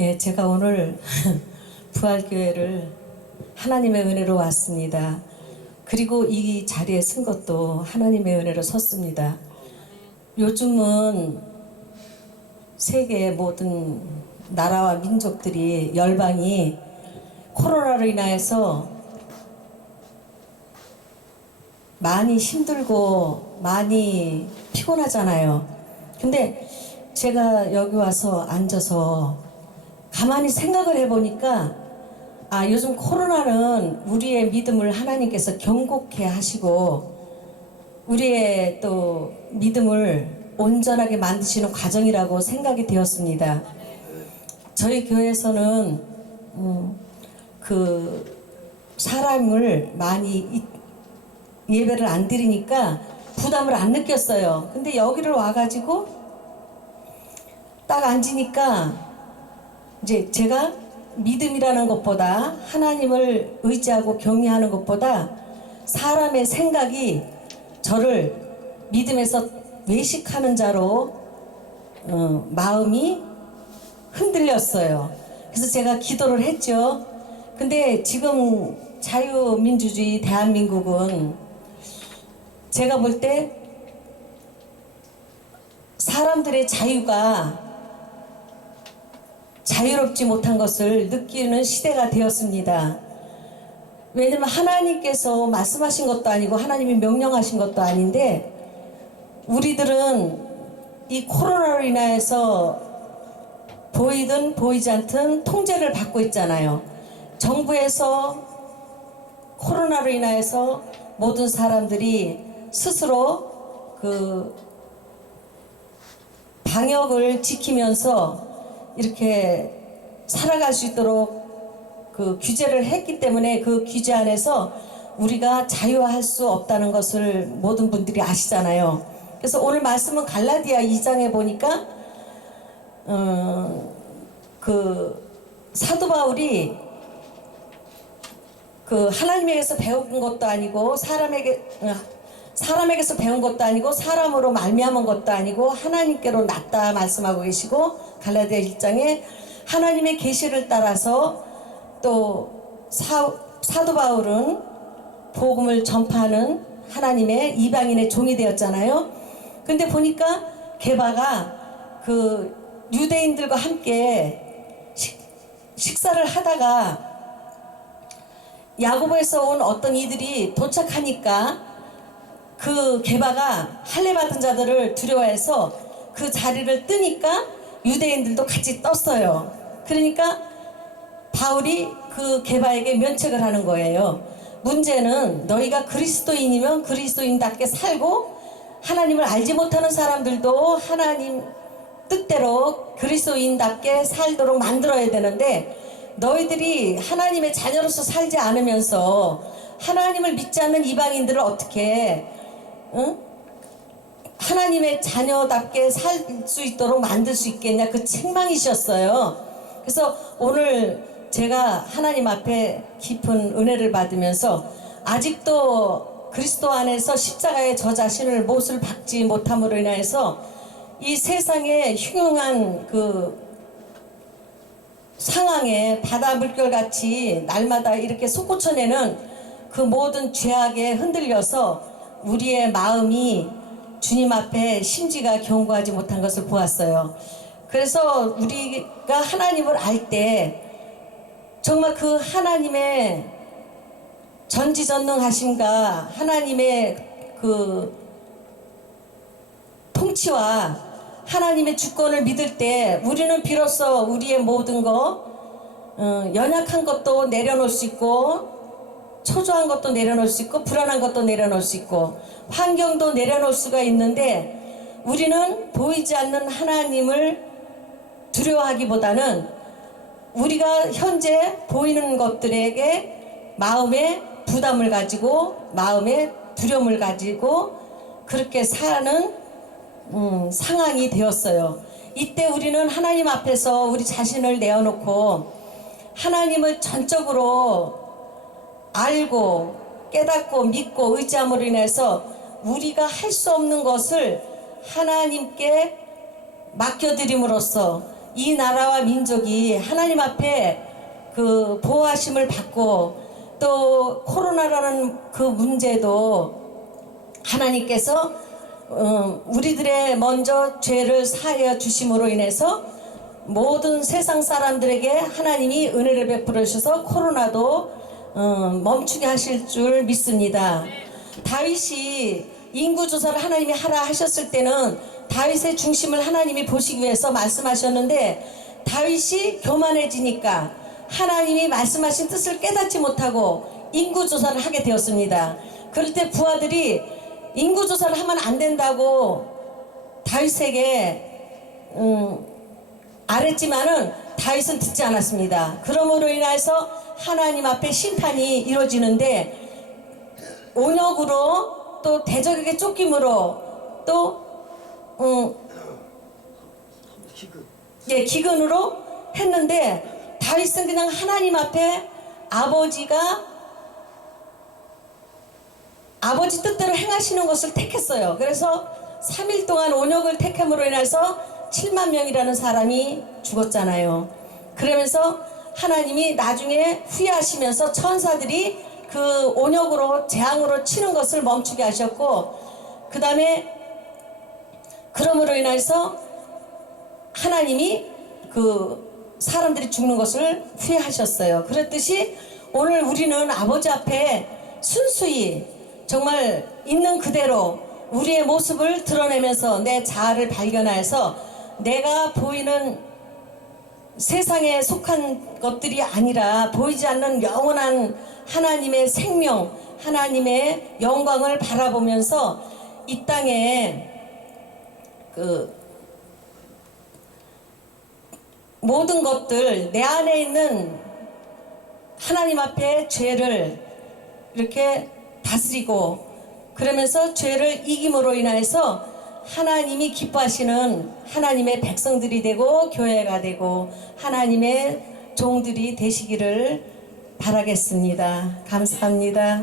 예, 제가 오늘 부활교회를 하나님의 은혜로 왔습니다. 그리고 이 자리에 쓴 것도 하나님의 은혜로 섰습니다. 요즘은 세계의 모든 나라와 민족들이 열방이 코로나로 인하여서 많이 힘들고 많이 피곤하잖아요. 근데 제가 여기 와서 앉아서 가만히 생각을 해보니까 요즘 코로나는 우리의 믿음을 하나님께서 경고케 하시고 우리의 또 믿음을 온전하게 만드시는 과정이라고 생각이 되었습니다. 저희 교회에서는 그 사람을 많이 예배를 안 드리니까 부담을 안 느꼈어요. 근데 여기를 와가지고 딱 앉으니까 이제 제가 믿음이라는 것보다 하나님을 의지하고 경외하는 것보다 사람의 생각이 저를 믿음에서 외식하는 자로 마음이 흔들렸어요. 그래서 제가 기도를 했죠. 근데 지금 자유민주주의 대한민국은 제가 볼 때 사람들의 자유가 자유롭지 못한 것을 느끼는 시대가 되었습니다. 왜냐면 하나님께서 말씀하신 것도 아니고 하나님이 명령하신 것도 아닌데 우리들은 이 코로나로 인하여서 보이든 보이지 않든 통제를 받고 있잖아요. 정부에서 코로나로 인하여서 모든 사람들이 스스로 그 방역을 지키면서 이렇게 살아갈 수 있도록 그 규제를 했기 때문에 그 규제 안에서 우리가 자유화할 수 없다는 것을 모든 분들이 아시잖아요. 그래서 오늘 말씀은 갈라디아 2장에 보니까 그 사도 바울이 그 하나님에게서 배운 것도 아니고 사람에게서 배운 것도 아니고 사람으로 말미암은 것도 아니고 하나님께로 났다 말씀하고 계시고 갈라디아 1장에 하나님의 계시를 따라서 또 사도 바울은 복음을 전파하는 하나님의 이방인의 종이 되었잖아요. 근데 보니까 게바가 그 유대인들과 함께 식사를 하다가 야고보에서 온 어떤 이들이 도착하니까 그 게바가 할례 받은 자들을 두려워해서 그 자리를 뜨니까 유대인들도 같이 떴어요. 그러니까 바울이 그 게바에게 면책을 하는 거예요. 문제는 너희가 그리스도인이면 그리스도인답게 살고 하나님을 알지 못하는 사람들도 하나님 뜻대로 그리스도인답게 살도록 만들어야 되는데 너희들이 하나님의 자녀로서 살지 않으면서 하나님을 믿지 않는 이방인들을 어떻게 하나님의 자녀답게 살 수 있도록 만들 수 있겠냐, 그 책망이셨어요. 그래서 오늘 제가 하나님 앞에 깊은 은혜를 받으면서 아직도 그리스도 안에서 십자가의 저 자신을 못을 박지 못함으로 인하여서 이 세상의 흉흉한 그 상황에 바다 물결같이 날마다 이렇게 솟구쳐내는 그 모든 죄악에 흔들려서 우리의 마음이 주님 앞에 심지가 견고하지 못한 것을 보았어요. 그래서 우리가 하나님을 알 때 정말 그 하나님의 전지전능하심과 하나님의 그 통치와 하나님의 주권을 믿을 때 우리는 비로소 우리의 모든 연약한 것도 내려놓을 수 있고 초조한 것도 내려놓을 수 있고 불안한 것도 내려놓을 수 있고 환경도 내려놓을 수가 있는데 우리는 보이지 않는 하나님을 두려워하기보다는 우리가 현재 보이는 것들에게 마음에 부담을 가지고 마음에 두려움을 가지고 그렇게 사는 상황이 되었어요. 이때 우리는 하나님 앞에서 우리 자신을 내어놓고 하나님을 전적으로 알고 깨닫고 믿고 의지함으로 인해서 우리가 할 수 없는 것을 하나님께 맡겨드림으로써 이 나라와 민족이 하나님 앞에 그 보호하심을 받고 또 코로나라는 그 문제도 하나님께서 우리들의 먼저 죄를 사하여 주심으로 인해서 모든 세상 사람들에게 하나님이 은혜를 베풀어 주셔서 코로나도 멈추게 하실 줄 믿습니다. 다윗이 인구조사를 하나님이 하라 하셨을 때는 다윗의 중심을 하나님이 보시기 위해서 말씀하셨는데 다윗이 교만해지니까 하나님이 말씀하신 뜻을 깨닫지 못하고 인구조사를 하게 되었습니다. 그럴 때 부하들이 인구조사를 하면 안 된다고 다윗에게 아랬지만은 다윗은 듣지 않았습니다. 그러므로 인해서 하나님 앞에 심판이 이루어지는데 온역으로 또 대적에게 쫓김으로 또 기근으로 했는데 다윗은 그냥 하나님 앞에 아버지 뜻대로 행하시는 것을 택했어요. 그래서 3일 동안 온역을 택함으로 인해서 7만 명이라는 사람이 죽었잖아요. 그러면서 하나님이 나중에 후회하시면서 천사들이 그 온역으로 재앙으로 치는 것을 멈추게 하셨고, 그 다음에 그러므로 인해서 하나님이 그 사람들이 죽는 것을 후회하셨어요. 그렇듯이 오늘 우리는 아버지 앞에 순수히 정말 있는 그대로 우리의 모습을 드러내면서 내 자아를 발견해서 내가 보이는 세상에 속한 것들이 아니라 보이지 않는 영원한 하나님의 생명, 하나님의 영광을 바라보면서 이 땅에 그 모든 것들 내 안에 있는 하나님 앞에 죄를 이렇게 다스리고 그러면서 죄를 이김으로 인하여서 하나님이 기뻐하시는 하나님의 백성들이 되고 교회가 되고 하나님의 종들이 되시기를 바라겠습니다. 감사합니다.